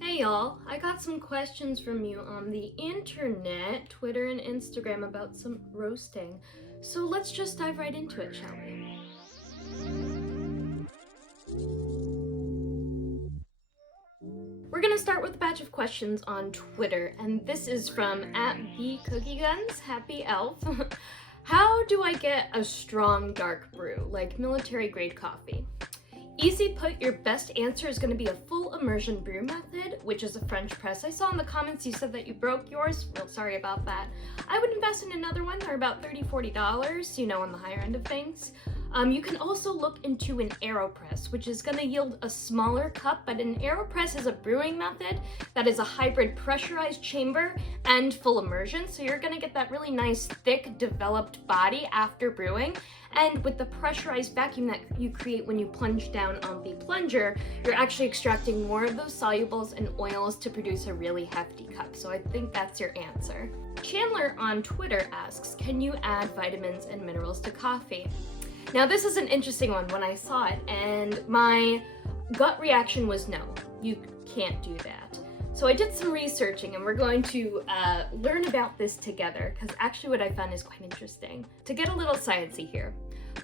Hey y'all, I got some questions from you on the internet, Twitter and Instagram, about some roasting. So let's just dive right into it, shall we? We're gonna start with a batch of questions on Twitter, and this is from @TheCookieGuns, Happy Elf. How do I get a strong dark brew, like military grade coffee? Easy put, your best answer is going to be a full immersion brew method, which is a French press. I saw in the comments you said that you broke yours. Real sorry about that. I would invest in another one. They're about $30–40, on the higher end of things. You can also look into an AeroPress, which is going to yield a smaller cup, but an AeroPress is a brewing method that is a hybrid pressurized chamber and full immersion. So you're going to get that really nice, thick, developed body after brewing. And with the pressurized vacuum that you create when you plunge down on the plunger, you're actually extracting more of those solubles and oils to produce a really hefty cup. So I think that's your answer. Chandler on Twitter asks, can you add vitamins and minerals to coffee? Now this is an interesting one when I saw it, and my gut reaction was no, you can't do that. So I did some researching, and we're going to learn about this together, because actually what I found is quite interesting. To get a little sciencey here,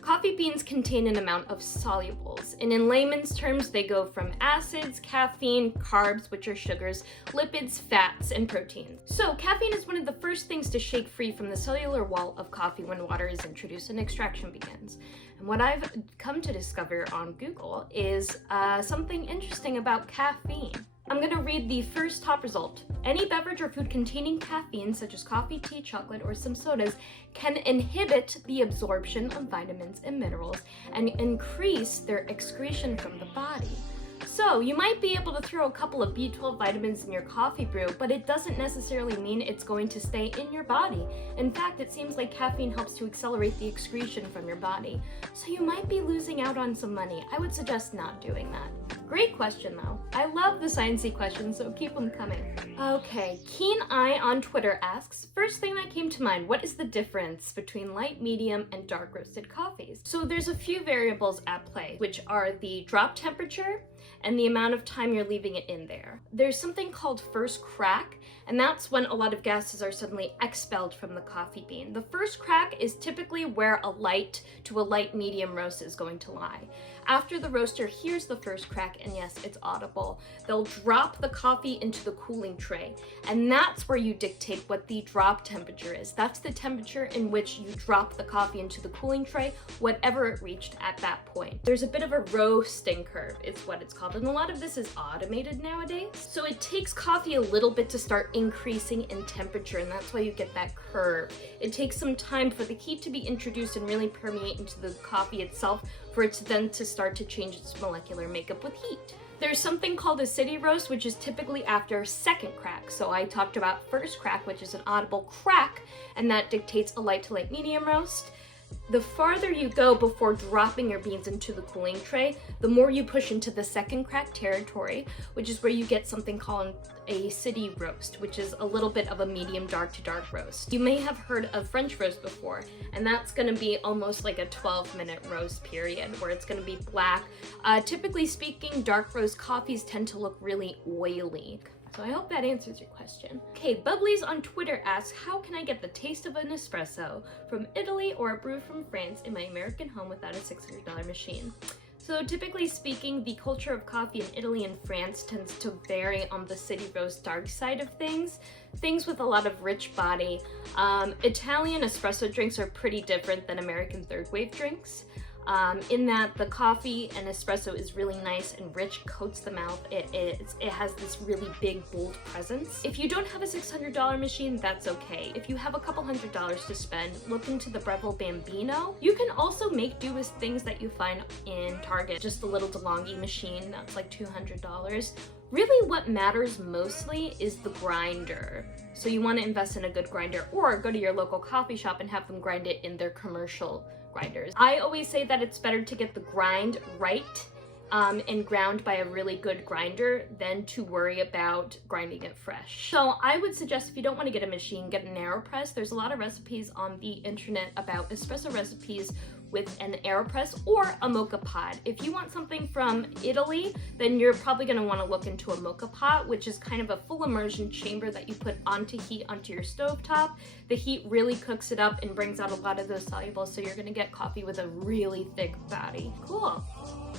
coffee beans contain an amount of solubles, and in layman's terms, they go from acids, caffeine, carbs, which are sugars, lipids, fats, and proteins. So caffeine is one of the first things to shake free from the cellular wall of coffee when water is introduced and extraction begins. And what I've come to discover on Google is something interesting about caffeine. I'm going to read the first top result. Any beverage or food containing caffeine, such as coffee, tea, chocolate, or some sodas, can inhibit the absorption of vitamins and minerals and increase their excretion from the body. So you might be able to throw a couple of B12 vitamins in your coffee brew, but it doesn't necessarily mean it's going to stay in your body. In fact, it seems like caffeine helps to accelerate the excretion from your body. So you might be losing out on some money. I would suggest not doing that. Great question though. I love the sciencey questions, so keep them coming. Okay, Keen Eye on Twitter asks, first thing that came to mind, what is the difference between light, medium, and dark roasted coffees? So there's a few variables at play, which are the drop temperature and the amount of time you're leaving it in there. There's something called first crack, and that's when a lot of gases are suddenly expelled from the coffee bean. The first crack is typically where a light to a light medium roast is going to lie. After the roaster hears the first crack, and yes, it's audible, they'll drop the coffee into the cooling tray, and that's where you dictate what the drop temperature is. That's the temperature in which you drop the coffee into the cooling tray, whatever it reached at that point. There's a bit of a roasting curve, is what it's called, and a lot of this is automated nowadays. So it takes coffee a little bit to start increasing in temperature, and that's why you get that curve. It takes some time for the heat to be introduced and really permeate into the coffee itself, for it to then to start to change its molecular makeup with heat. There's something called a city roast, which is typically after second crack. So I talked about first crack, which is an audible crack, and that dictates a light to light medium roast. The farther you go before dropping your beans into the cooling tray, the more you push into the second crack territory, which is where you get something called a city roast, which is a little bit of a medium dark to dark roast. You may have heard of French roast before, and that's going to be almost like a 12-minute roast period, where it's going to be black. Typically speaking, dark roast coffees tend to look really oily. So I hope that answers your question. Okay, Bubblies on Twitter asks, how can I get the taste of an espresso from Italy or a brew from France in my American home without a $600 machine? So typically speaking, the culture of coffee in Italy and France tends to vary on the city roast dark side of things. Things with a lot of rich body. Italian espresso drinks are pretty different than American third wave drinks. In that the coffee and espresso is really nice and rich, coats the mouth. It has this really big, bold presence. If you don't have a $600 machine, that's okay. If you have a couple $100s to spend, look into the Breville Bambino. You can also make do with things that you find in Target. Just a little DeLonghi machine, that's like $200. Really what matters mostly is the grinder. So you want to invest in a good grinder, or go to your local coffee shop and have them grind it in their commercial grinders. I always say that it's better to get the grind right and ground by a really good grinder than to worry about grinding it fresh. So I would suggest, if you don't want to get a machine, get an AeroPress. There's a lot of recipes on the internet about espresso recipes with an AeroPress or a mocha pot. If you want something from Italy, then you're probably going to want to look into a mocha pot, which is kind of a full immersion chamber that you put onto heat onto your stovetop. The heat really cooks it up and brings out a lot of those solubles, so you're going to get coffee with a really thick body. Cool.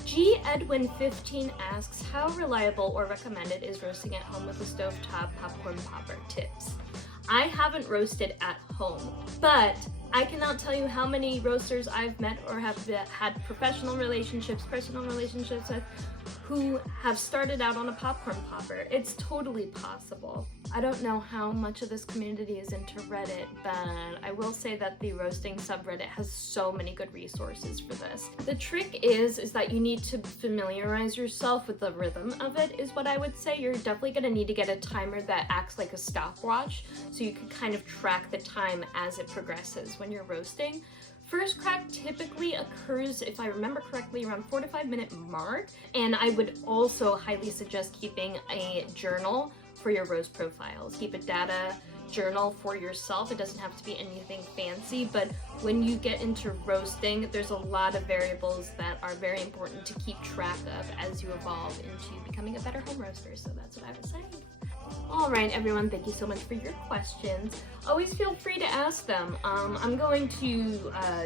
G. Edwin 15 asks, how reliable or recommended is roasting at home with a stovetop popcorn popper? Tips. I haven't roasted at home, but I cannot tell you how many roasters I've met or have had professional relationships, personal relationships with, who have started out on a popcorn popper. It's totally possible. I don't know how much of this community is into Reddit, but I will say that the roasting subreddit has so many good resources for this. The trick is that you need to familiarize yourself with the rhythm of it, is what I would say. You're definitely gonna need to get a timer that acts like a stopwatch, so you can kind of track the time as it progresses when you're roasting. First crack typically occurs, if I remember correctly, around 4 to 5 minute mark. And I would also highly suggest keeping a journal for your roast profiles. Keep a data journal for yourself. It doesn't have to be anything fancy, but when you get into roasting, there's a lot of variables that are very important to keep track of as you evolve into becoming a better home roaster. So that's what I was saying. All right, everyone, thank you so much for your questions. Always feel free to ask them. I'm going to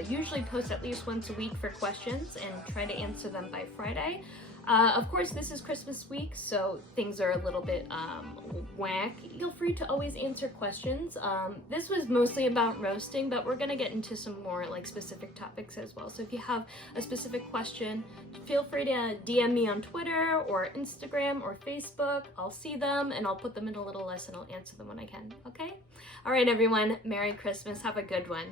usually post at least once a week for questions and try to answer them by Friday. Of course, this is Christmas week, so things are a little bit whack. Feel free to always answer questions. This was mostly about roasting, but we're gonna get into some more like specific topics as well. So if you have a specific question, feel free to DM me on Twitter or Instagram or Facebook. I'll see them and I'll put them in a little list and I'll answer them when I can, okay? All right, everyone, Merry Christmas. Have a good one.